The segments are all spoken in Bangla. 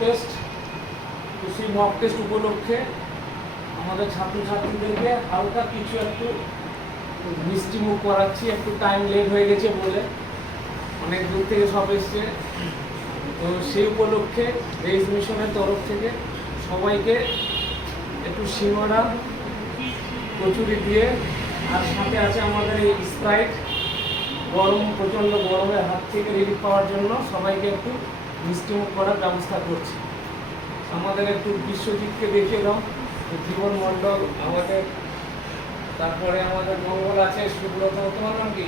টেস্ট। তো সেই মক টেস্ট উপলক্ষে আমাদের ছাত্রছাত্রীদেরকে হালকা কিছু একটু মিষ্টি মুখ করাচ্ছি, একটু টাইম লেট হয়ে গেছে বলে, অনেক দূর থেকে সব এসছে। তো সেই উপলক্ষে রেইজ মিশনের তরফ থেকে সবাইকে একটু সিঙ্গাড়া কচুরি দিয়ে, আর সাথে আছে আমাদের এই স্প্রাইট, গরম প্রচণ্ড গরমের হাত থেকে রিলিফ পাওয়ার জন্য সবাইকে একটু মিষ্টিমুখ করার ব্যবস্থা করছি। আমাদের একটু বিশ্বজিৎকে দেখিয়ে দাও, জীবন মণ্ডল আমাদের, তারপরে আমাদের মঙ্গল আছে, সুব্রত, তোমার নাম কি?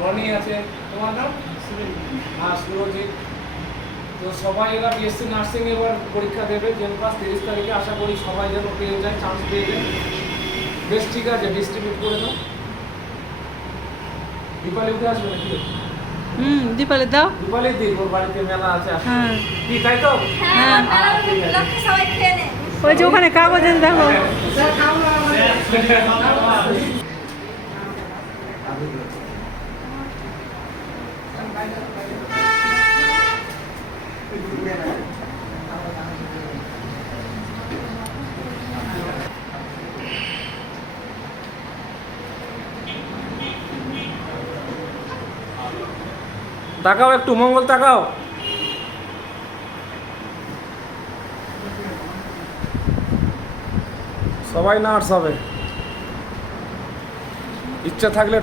রনি আছে, তোমার নাম? হ্যাঁ, সুরজিৎ। তো সবাই এরা বিএসসি নার্সিং এবার পরীক্ষা দেবে জেন ক্লাস 30 তারিখে। আশা করি সবাই যেন পেয়ে যায়, চান্স পেয়ে যায়। বেশ, ঠিক আছে, ডিস্ট্রিবিউট করে দাও। দীপালি উঠে আসবে নাকি? দীপালি দাও। দীপালি দিই, ওর বাড়িতে মেলা আছে। হ্যাঁ, কি তাই তো? হ্যাঁ, সবাই খেয়ে নে। ওই যে ওখানে কাগজে দেখো। তাকাও একটু, মঙ্গল তাকাও। সবাই নার্স হবে, ইচ্ছা থাকলে।